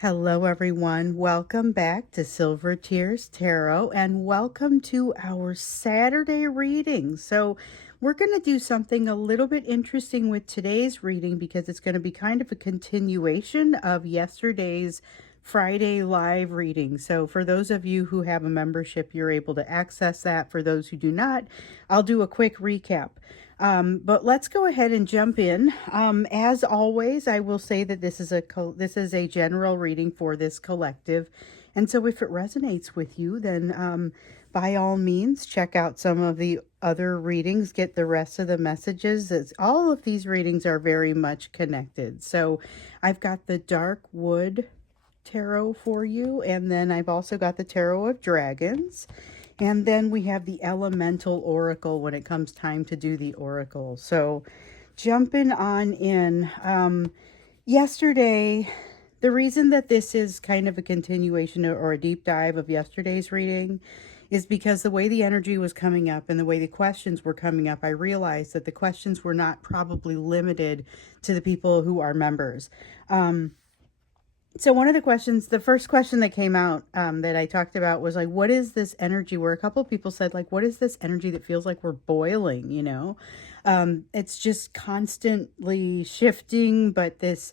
Hello, everyone. Welcome back to Silver Tears Tarot and welcome to our Saturday reading. So, we're going to do something a little bit interesting with today's reading because it's going to be kind of a continuation of yesterday's Friday live reading. So, for those of you who have a membership, you're able to access that. For those who do not, I'll do a quick recap. But let's go ahead and jump in. As always, I will say that this is a general reading for this collective, and so if it resonates with you, then by all means check out some of the other readings. Get the rest of the messages. All of these readings are very much connected. So I've got the Dark Wood Tarot for you, and then I've also got the Tarot of Dragons. And then we have the Elemental Oracle when it comes time to do the Oracle. So jumping on in, yesterday, the reason that this is kind of a continuation or a deep dive of yesterday's reading is because the way the energy was coming up and the way the questions were coming up, I realized that the questions were not probably limited to the people who are members. So one of the questions, the first question that came out that I talked about was like, what is this energy? Where a couple of people said, like, what is this energy that feels like we're boiling, you know? It's just constantly shifting, but this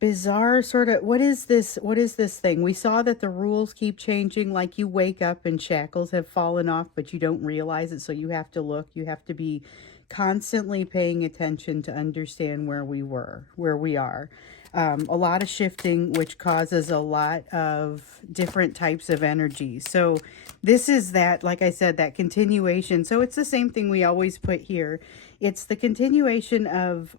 bizarre sort of, what is this thing? We saw that the rules keep changing, like you wake up and shackles have fallen off, but you don't realize it. So you have to look, you have to be constantly paying attention to understand where we are. A lot of shifting, which causes a lot of different types of energy. So this is that, like I said, that continuation. So it's the same thing we always put here. It's the continuation of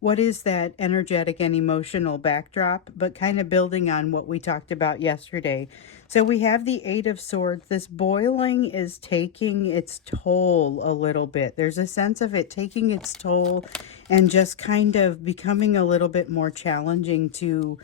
what is that energetic and emotional backdrop, but kind of building on what we talked about yesterday. So we have the Eight of Swords. This boiling is taking its toll a little bit. There's a sense of it taking its toll and just kind of becoming a little bit more challenging to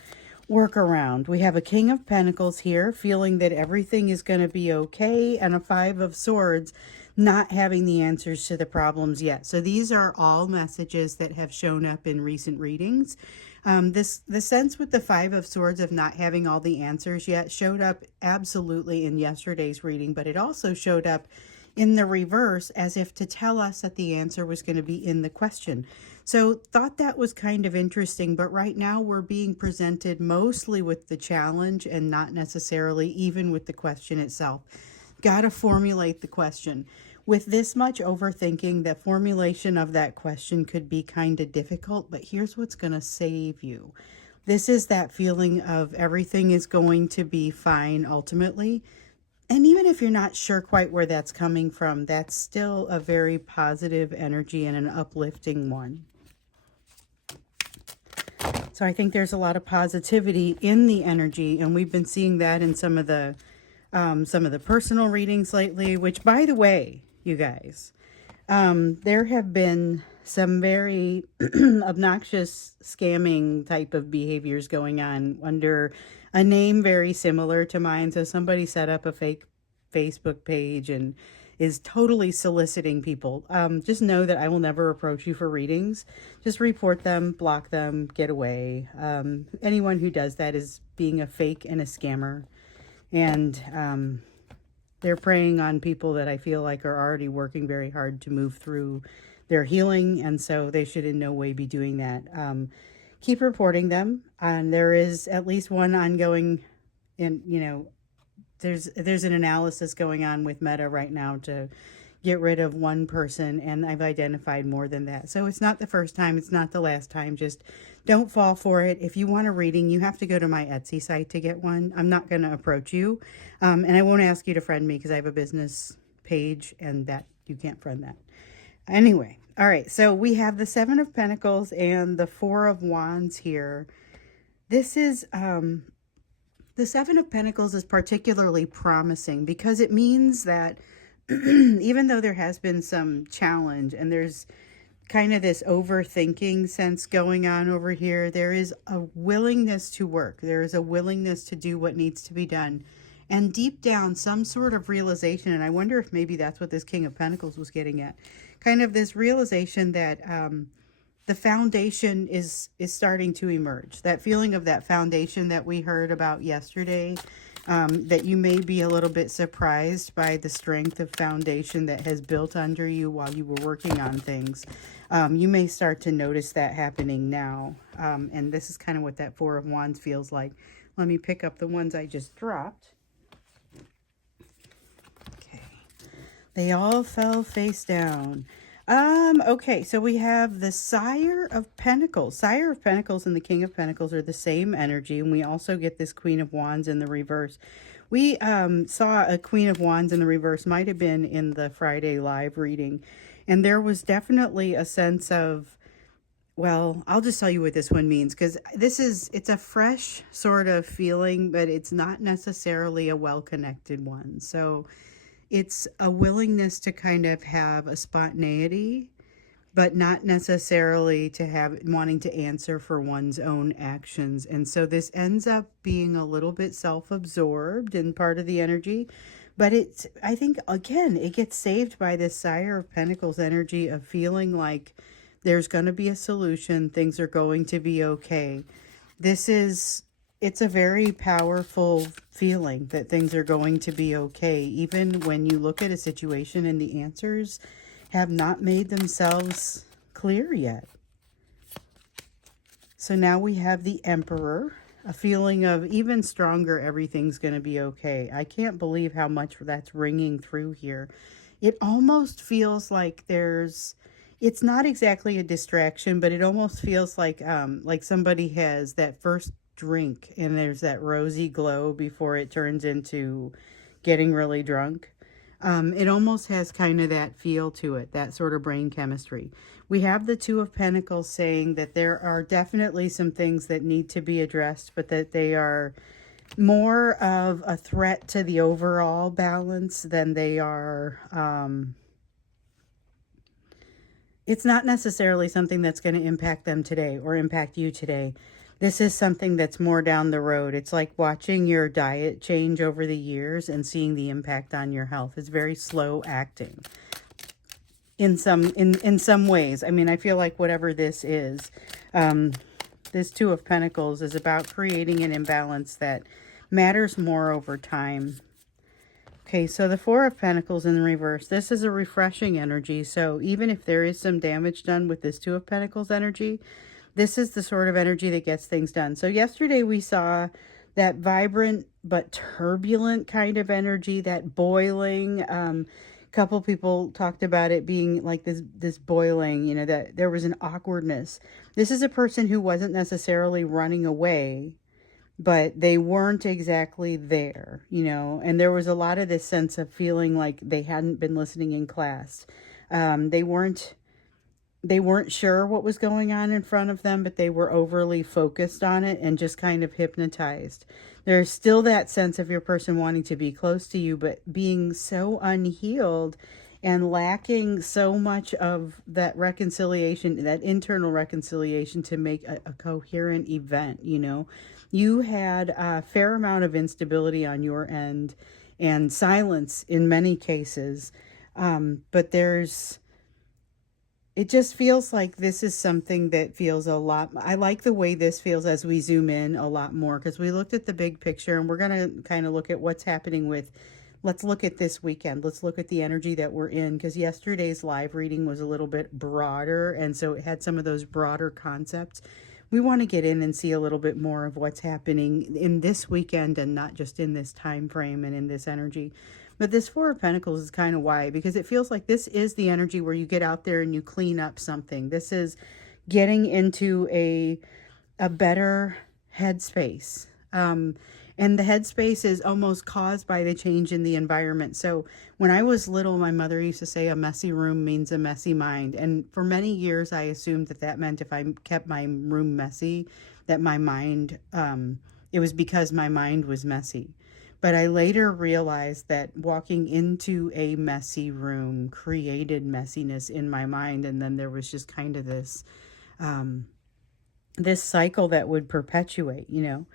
work around. We have a King of Pentacles here, feeling that everything is going to be okay, and a Five of Swords, not having the answers to the problems yet. So these are all messages that have shown up in recent readings. The sense with the Five of Swords of not having all the answers yet showed up absolutely in yesterday's reading, but it also showed up in the reverse as if to tell us that the answer was going to be in the question. So thought that was kind of interesting, but right now we're being presented mostly with the challenge and not necessarily even with the question itself. Got to formulate the question. With this much overthinking, the formulation of that question could be kind of difficult, but here's what's going to save you. This is that feeling of everything is going to be fine ultimately. And even if you're not sure quite where that's coming from, that's still a very positive energy and an uplifting one. So I think there's a lot of positivity in the energy, and we've been seeing that in some of the personal readings lately, which, by the way, you guys, there have been some very obnoxious scamming type of behaviors going on under a name very similar to mine. So somebody set up a fake Facebook page and is totally soliciting people. Just know that I will never approach you for readings. Just report them, block them, get away. Anyone who does that is being a fake and a scammer. And they're preying on people that I feel like are already working very hard to move through their healing, and so they should in no way be doing that. Keep reporting them, and there is at least one ongoing, and there's an analysis going on with Meta right now to get rid of one person, and I've identified more than that. So it's not the first time, it's not the last time. Just don't fall for it. If you want a reading, you have to go to my Etsy site to get one. I'm not going to approach you, and I won't ask you to friend me because I have a business page, and that you can't friend that. Anyway, all right, so we have the Seven of Pentacles and the Four of Wands here. This is the Seven of Pentacles is particularly promising because it means that even though there has been some challenge and there's kind of this overthinking sense going on over here, there is a willingness to work. There is a willingness to do what needs to be done. And deep down, some sort of realization, and I wonder if maybe that's what this King of Pentacles was getting at, kind of this realization that the foundation is starting to emerge. That feeling of that foundation that we heard about yesterday, that you may be a little bit surprised by the strength of foundation that has built under you while you were working on things. You may start to notice that happening now. And this is kind of what that Four of Wands feels like. Let me pick up the ones I just dropped. Okay. They all fell face down. Okay, so we have the Sire of Pentacles. Sire of Pentacles and the King of Pentacles are the same energy, and we also get this Queen of Wands in the reverse. We saw a Queen of Wands in the reverse, might have been in the Friday live reading, and there was definitely a sense of, well, I'll just tell you what this one means, because it's a fresh sort of feeling, but it's not necessarily a well-connected one. So it's a willingness to kind of have a spontaneity, but not necessarily to have wanting to answer for one's own actions. And so this ends up being a little bit self-absorbed in part of the energy, but I think, again, it gets saved by this Sire of Pentacles energy of feeling like there's going to be a solution, things are going to be okay. It's a very powerful feeling that things are going to be okay, even when you look at a situation and the answers have not made themselves clear yet. So now we have the Emperor, a feeling of even stronger, everything's going to be okay. I can't believe how much that's ringing through here. It almost feels like it's not exactly a distraction, but it almost feels like somebody has that first drink and there's that rosy glow before it turns into getting really drunk. It almost has kind of that feel to it, that sort of brain chemistry. We have the Two of Pentacles saying that there are definitely some things that need to be addressed, but that they are more of a threat to the overall balance than they are... it's not necessarily something that's going to impact them today or impact you today. This is something that's more down the road. It's like watching your diet change over the years and seeing the impact on your health. It's very slow acting in some ways. I mean, I feel like whatever this is, this Two of Pentacles is about creating an imbalance that matters more over time. Okay, so the Four of Pentacles in the reverse. This is a refreshing energy. So even if there is some damage done with this Two of Pentacles energy, this is the sort of energy that gets things done. So yesterday we saw that vibrant but turbulent kind of energy, that boiling. A couple people talked about it being like this boiling, you know, that there was an awkwardness. This is a person who wasn't necessarily running away, but they weren't exactly there, you know, and there was a lot of this sense of feeling like they hadn't been listening in class. They weren't sure what was going on in front of them, but they were overly focused on it and just kind of hypnotized. There's still that sense of your person wanting to be close to you, but being so unhealed and lacking so much of that reconciliation, that internal reconciliation to make a coherent event, you know. You had a fair amount of instability on your end and silence in many cases, but it just feels like this is something that feels a lot. I like the way this feels as we zoom in a lot more, because we looked at the big picture and we're going to kind of look at what's happening with, let's look at this weekend. Let's look at the energy that we're in, because yesterday's live reading was a little bit broader. And so it had some of those broader concepts. We want to get in and see a little bit more of what's happening in this weekend and not just in this time frame and in this energy. But this Four of Pentacles is kind of why, because it feels like this is the energy where you get out there and you clean up something. This is getting into a better headspace. And the headspace is almost caused by the change in the environment. So when I was little, my mother used to say a messy room means a messy mind. And for many years, I assumed that meant if I kept my room messy, that my mind, it was because my mind was messy. But I later realized that walking into a messy room created messiness in my mind. And then there was just kind of this cycle that would perpetuate, you know.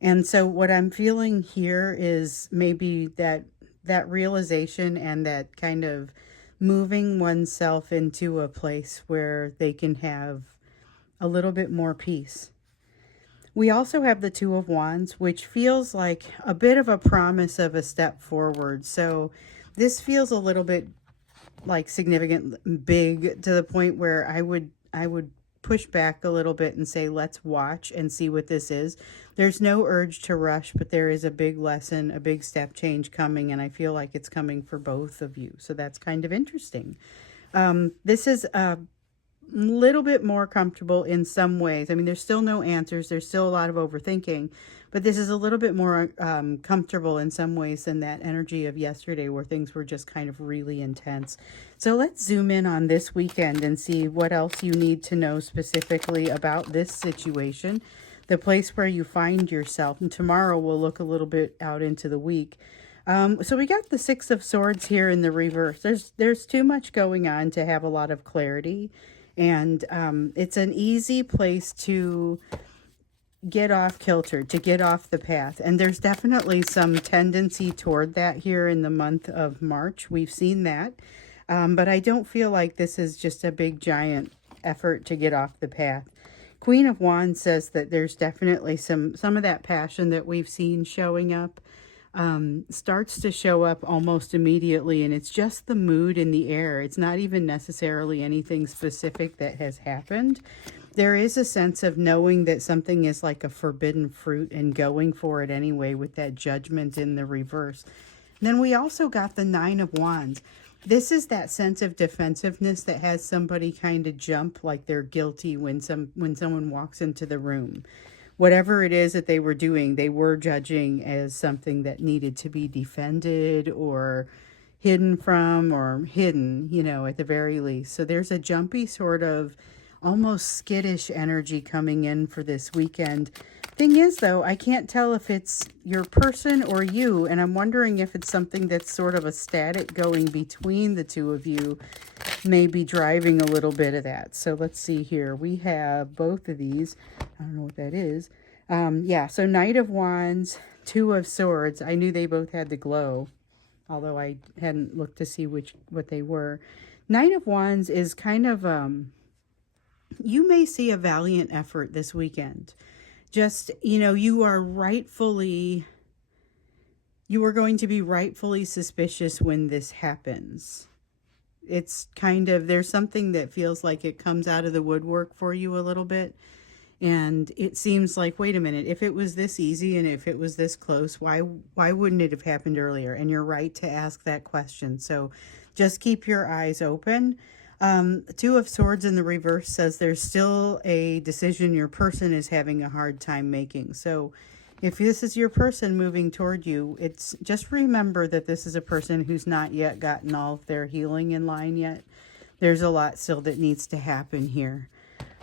And so what I'm feeling here is maybe that realization and that kind of moving oneself into a place where they can have a little bit more peace. We also have the Two of Wands, which feels like a bit of a promise of a step forward. So this feels a little bit like significant, big, to the point where I would push back a little bit and say, let's watch and see what this is. There's no urge to rush, but there is a big lesson, a big step change coming, and I feel like it's coming for both of you. So that's kind of interesting. This is a little bit more comfortable in some ways. I mean, there's still no answers. There's still a lot of overthinking, but this is a little bit more comfortable in some ways than that energy of yesterday where things were just kind of really intense. So let's zoom in on this weekend and see what else you need to know specifically about this situation, the place where you find yourself. And tomorrow we'll look a little bit out into the week. So we got the Six of Swords here in the reverse. There's too much going on to have a lot of clarity. And it's an easy place to get off kilter, to get off the path. And there's definitely some tendency toward that here in the month of March. We've seen that. But I don't feel like this is just a big giant effort to get off the path. Queen of Wands says that there's definitely some of that passion that we've seen showing up. Starts to show up almost immediately, and it's just the mood in the air. It's not even necessarily anything specific that has happened. There is a sense of knowing that something is like a forbidden fruit and going for it anyway with that Judgment in the reverse. And then we also got the Nine of Wands. This is that sense of defensiveness that has somebody kind of jump like they're guilty when someone walks into the room. Whatever it is that they were doing, they were judging as something that needed to be defended or hidden from, or hidden, you know, at the very least. So there's a jumpy sort of almost skittish energy coming in for this weekend. Thing is, though, I can't tell if it's your person or you, and I'm wondering if it's something that's sort of a static going between the two of you, maybe driving a little bit of that. So let's see here. We have both of these. I don't know what that is. Yeah, so Knight of Wands, Two of Swords. I knew they both had the glow, although I hadn't looked to see what they were. Knight of Wands is kind of, you may see a valiant effort this weekend. Just, you know, you are going to be rightfully suspicious when this happens. It's kind of, there's something that feels like it comes out of the woodwork for you a little bit. And it seems like, wait a minute, if it was this easy and if it was this close, why wouldn't it have happened earlier? And you're right to ask that question. So just keep your eyes open. Two of Swords in the reverse says there's still a decision your person is having a hard time making. So if this is your person moving toward you, it's just remember that this is a person who's not yet gotten all of their healing in line yet. There's a lot still that needs to happen here.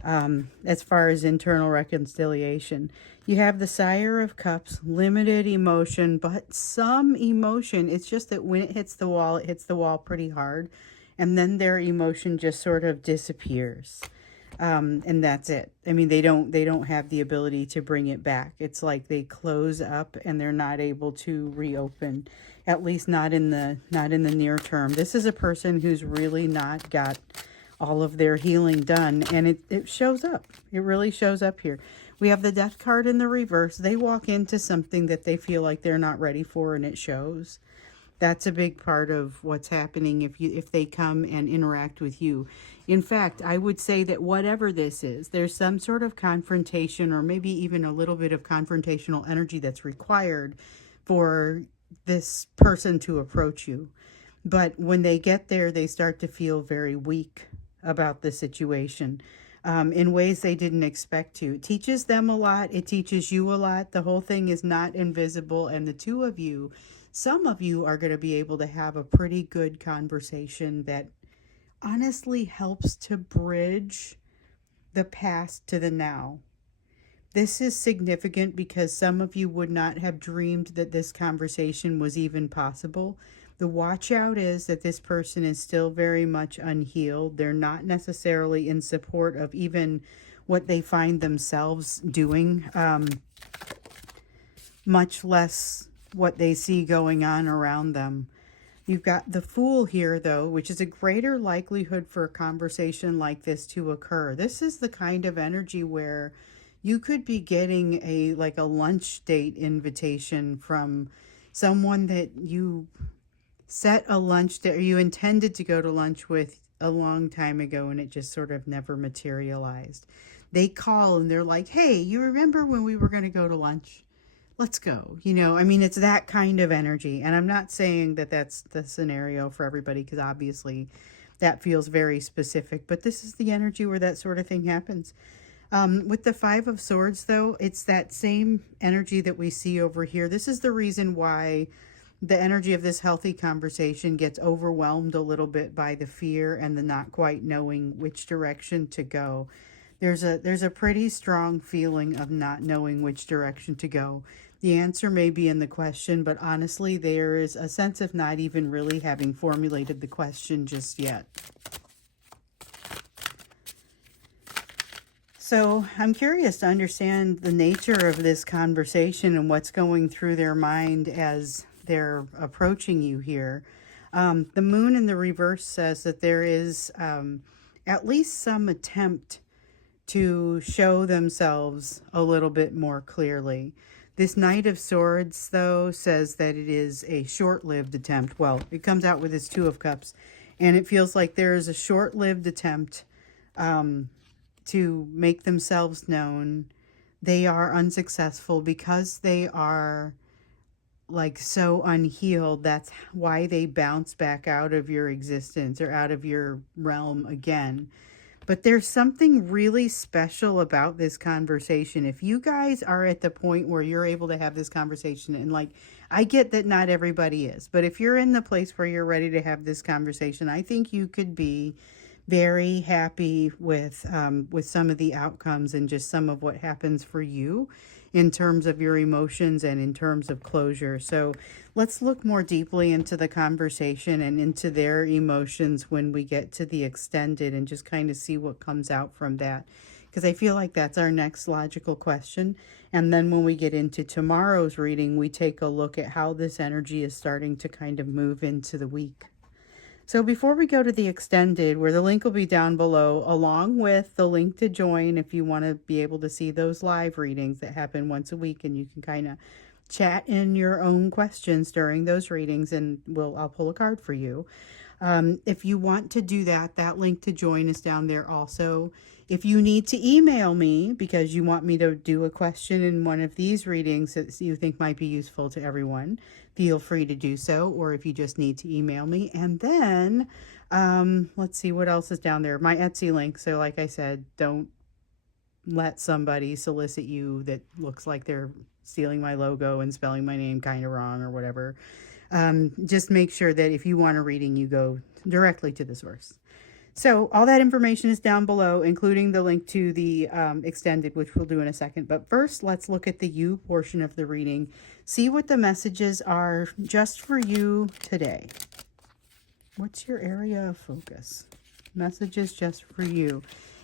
As far as internal reconciliation, you have the Sire of Cups, limited emotion, but some emotion. It's just that when it hits the wall pretty hard. And then their emotion just sort of disappears. And that's it. I mean, they don't have the ability to bring it back. It's like they close up and they're not able to reopen, at least not in the near term. This is a person who's really not got all of their healing done, and it shows up. It really shows up here. We have the Death card in the reverse. They walk into something that they feel like they're not ready for, and it shows. That's a big part of what's happening if they come and interact with you. In fact, I would say that whatever this is, there's some sort of confrontation or maybe even a little bit of confrontational energy that's required for this person to approach you. But when they get there, they start to feel very weak about the situation in ways they didn't expect to. It teaches them a lot. It teaches you a lot. The whole thing is not invisible. And the two of you, some of you are going to be able to have a pretty good conversation that honestly helps to bridge the past to the now. This is significant because some of you would not have dreamed that this conversation was even possible. The watch out is that this person is still very much unhealed. They're not necessarily in support of even what they find themselves doing, much less what they see going on around them. You've got the Fool here, though, which is a greater likelihood for a conversation like this to occur. This is the kind of energy where you could be getting a like a lunch date invitation from someone that you set a lunch date or you intended to go to lunch with a long time ago, and it just sort of never materialized. They call and they're like, "Hey, you remember when we were going to go to lunch? Let's go." I mean, it's that kind of energy. And I'm not saying that that's the scenario for everybody, because obviously that feels very specific, but this is the energy where that sort of thing happens. With the Five of Swords, though, it's that same energy that we see over here. This is the reason why the energy of this healthy conversation gets overwhelmed a little bit by the fear and the not quite knowing which direction to go. There's a pretty strong feeling of not knowing which direction to go. The answer may be in the question, but honestly, there is a sense of not even really having formulated the question just yet. So I'm curious to understand the nature of this conversation and what's going through their mind as they're approaching you here. The moon in the reverse says that there is at least some attempt to show themselves a little bit more clearly. This Knight of Swords, though, says that it is a short-lived attempt. Well, it comes out with this Two of Cups, and it feels like there is a short-lived attempt to make themselves known. They are unsuccessful because they are like so unhealed. That's why they bounce back out of your existence or out of your realm again. But there's something really special about this conversation. If you guys are at the point where you're able to have this conversation, and like, I get that not everybody is, but if you're in the place where you're ready to have this conversation, I think you could be very happy with some of the outcomes and just some of what happens for you in terms of your emotions and in terms of closure. So let's look more deeply into the conversation and into their emotions when we get to the extended, and just kind of see what comes out from that. Because I feel like that's our next logical question. And then when we get into tomorrow's reading, we take a look at how this energy is starting to kind of move into the week. So before we go to the extended, where the link will be down below, along with the link to join if you want to be able to see those live readings that happen once a week, and you can kind of chat in your own questions during those readings, and I'll pull a card for you. If you want to do that, that link to join is down there also. If you need to email me because you want me to do a question in one of these readings that you think might be useful to everyone, feel free to do so. Or if you just need to email me. And then, let's see what else is down there. My Etsy link. So like I said, don't let somebody solicit you that looks like they're stealing my logo and spelling my name kind of wrong or whatever. Just make sure that if you want a reading, you go directly to the source. So all that information is down below, including the link to the extended, which we'll do in a second. But first, let's look at the you portion of the reading. See what the messages are just for you today. What's your area of focus? Messages just for you.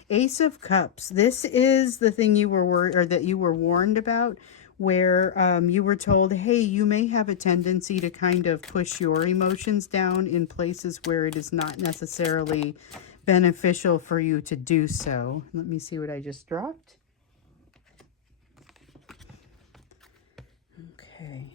Ace of Cups. This is the thing you were worried, or that you were warned about, where you were told, hey, you may have a tendency to kind of push your emotions down in places where it is not necessarily beneficial for you to do so. Let me see what I just dropped. Okay.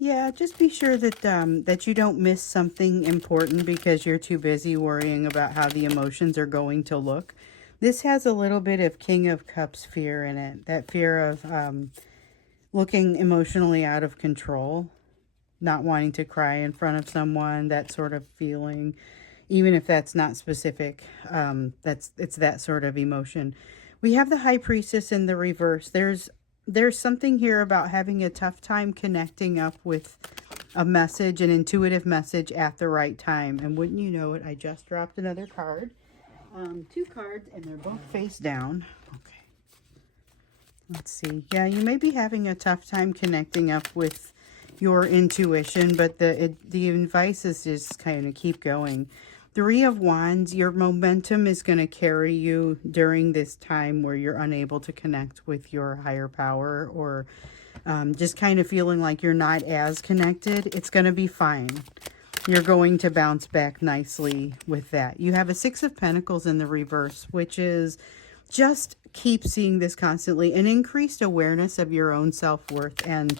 Yeah, just be sure that that you don't miss something important because you're too busy worrying about how the emotions are going to look. This has a little bit of King of Cups fear in it. That fear of looking emotionally out of control, not wanting to cry in front of someone, that sort of feeling. Even if that's not specific, it's that sort of emotion. We have the High Priestess in the reverse. There's something here about having a tough time connecting up with a message, an intuitive message at the right time. And wouldn't you know it, I just dropped another card. Two cards, and they're both face down. Okay. Let's see. Yeah, you may be having a tough time connecting up with your intuition, but the advice is just kind of keep going. Three of Wands, your momentum is going to carry you during this time where you're unable to connect with your higher power or just kind of feeling like you're not as connected, it's going to be fine. You're going to bounce back nicely with that. You have a Six of Pentacles in the reverse, which is just keep seeing this constantly, an increased awareness of your own self-worth and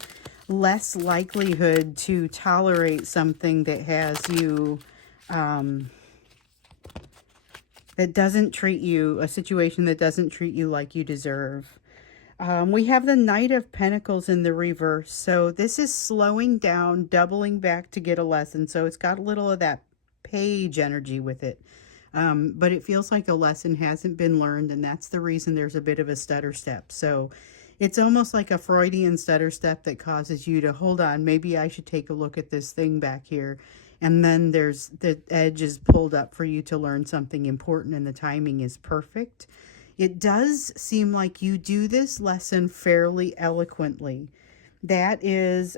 less likelihood to tolerate something that has you, that doesn't treat you, a situation that doesn't treat you like you deserve. We have the Knight of Pentacles in the reverse. So this is slowing down, doubling back to get a lesson. So it's got a little of that page energy with it. But it feels like a lesson hasn't been learned, and that's the reason there's a bit of a stutter step. So it's almost like a Freudian stutter step that causes you to, hold on, maybe I should take a look at this thing back here. And then there's the edge is pulled up for you to learn something important, and the timing is perfect. It does seem like you do this lesson fairly eloquently. That is,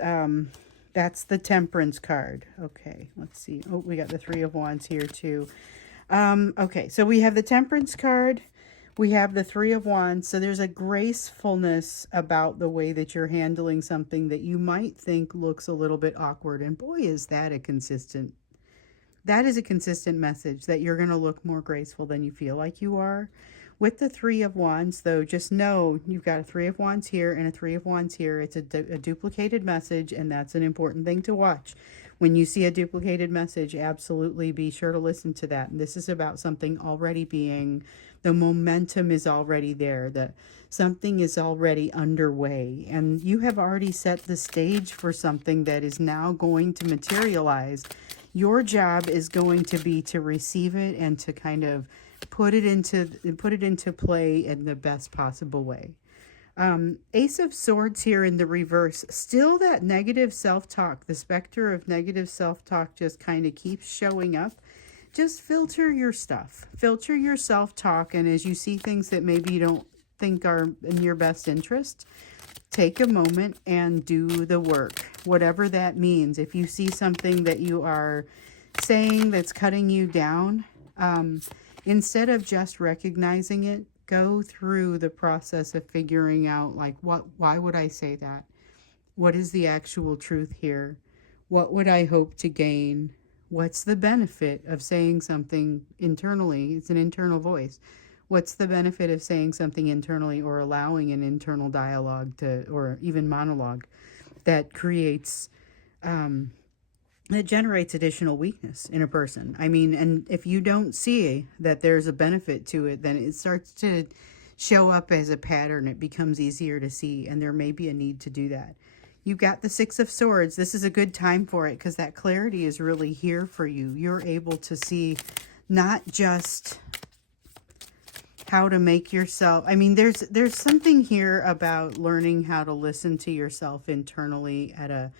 that's the Temperance card. Okay, let's see. Oh, we got the Three of Wands here too. Okay, so we have the Temperance card. We have the Three of Wands. So there's a gracefulness about the way that you're handling something that you might think looks a little bit awkward. And boy, is that a consistent, that is a consistent message, that you're going to look more graceful than you feel like you are. With the Three of Wands, though, just know you've got a Three of Wands here and a Three of Wands here. It's a duplicated message, and that's an important thing to watch. When you see a duplicated message, absolutely be sure to listen to that. And this is about something already being, the momentum is already there, that something is already underway, and you have already set the stage for something that is now going to materialize. Your job is going to be to receive it and to kind of put it into play in the best possible way. Ace of Swords here in the reverse, still that negative self-talk. The specter of negative self-talk just kind of keeps showing up. Just filter your stuff. Filter your self-talk, and as you see things that maybe you don't think are in your best interest, take a moment and do the work, whatever that means. If you see something that you are saying that's cutting you down, instead of just recognizing it, go through the process of figuring out, like, why would I say that? What is the actual truth here? What would I hope to gain? What's the benefit of saying something internally? It's an internal voice. What's the benefit of saying something internally, or allowing an internal dialogue to, or even monologue that creates, that generates additional weakness in a person? I mean, and if you don't see that there's a benefit to it, then it starts to show up as a pattern. It becomes easier to see, and there may be a need to do that. You've got the Six of Swords. This is a good time for it because that clarity is really here for you. You're able to see not just how to make yourself, I mean, there's something here about learning how to listen to yourself internally at a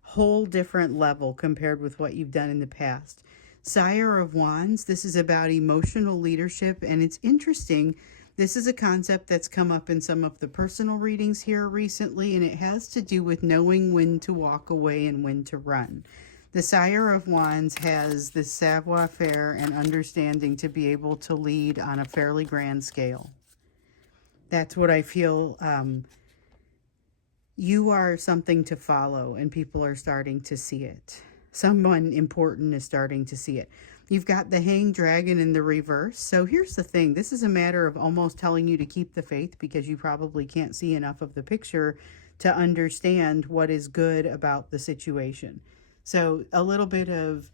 whole different level compared with what you've done in the past. Sire of Wands, this is about emotional leadership, and it's interesting. This is a concept that's come up in some of the personal readings here recently, and it has to do with knowing when to walk away and when to run. The Sire of Wands has the savoir-faire and understanding to be able to lead on a fairly grand scale. That's what I feel. You are something to follow, and people are starting to see it. Someone important is starting to see it. You've got the Hanged Dragon in the reverse. So here's the thing. This is a matter of almost telling you to keep the faith, because you probably can't see enough of the picture to understand what is good about the situation. So a little bit of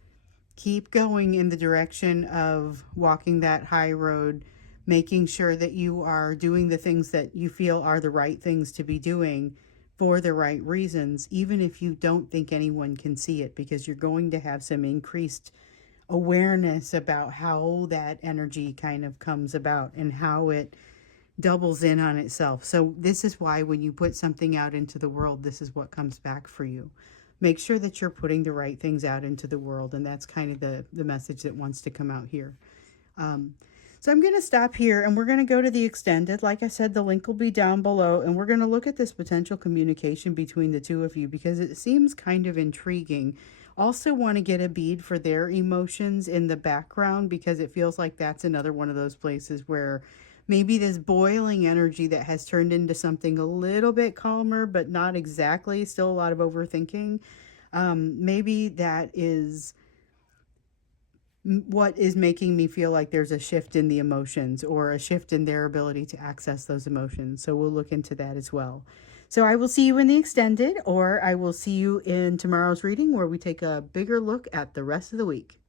keep going in the direction of walking that high road, making sure that you are doing the things that you feel are the right things to be doing for the right reasons, even if you don't think anyone can see it, because you're going to have some increased awareness about how that energy kind of comes about and how it doubles in on itself. So this is why when you put something out into the world, this is what comes back for you. Make sure that you're putting the right things out into the world, and that's kind of the message that wants to come out here. So I'm going to stop here, and we're going to go to the extended. Like I said, the link will be down below, and we're going to look at this potential communication between the two of you because it seems kind of intriguing. Also want to get a bead for their emotions in the background, because it feels like that's another one of those places where maybe this boiling energy that has turned into something a little bit calmer, but not exactly, still a lot of overthinking. Maybe that is what is making me feel like there's a shift in the emotions or a shift in their ability to access those emotions. So we'll look into that as well. So I will see you in the extended, or I will see you in tomorrow's reading where we take a bigger look at the rest of the week.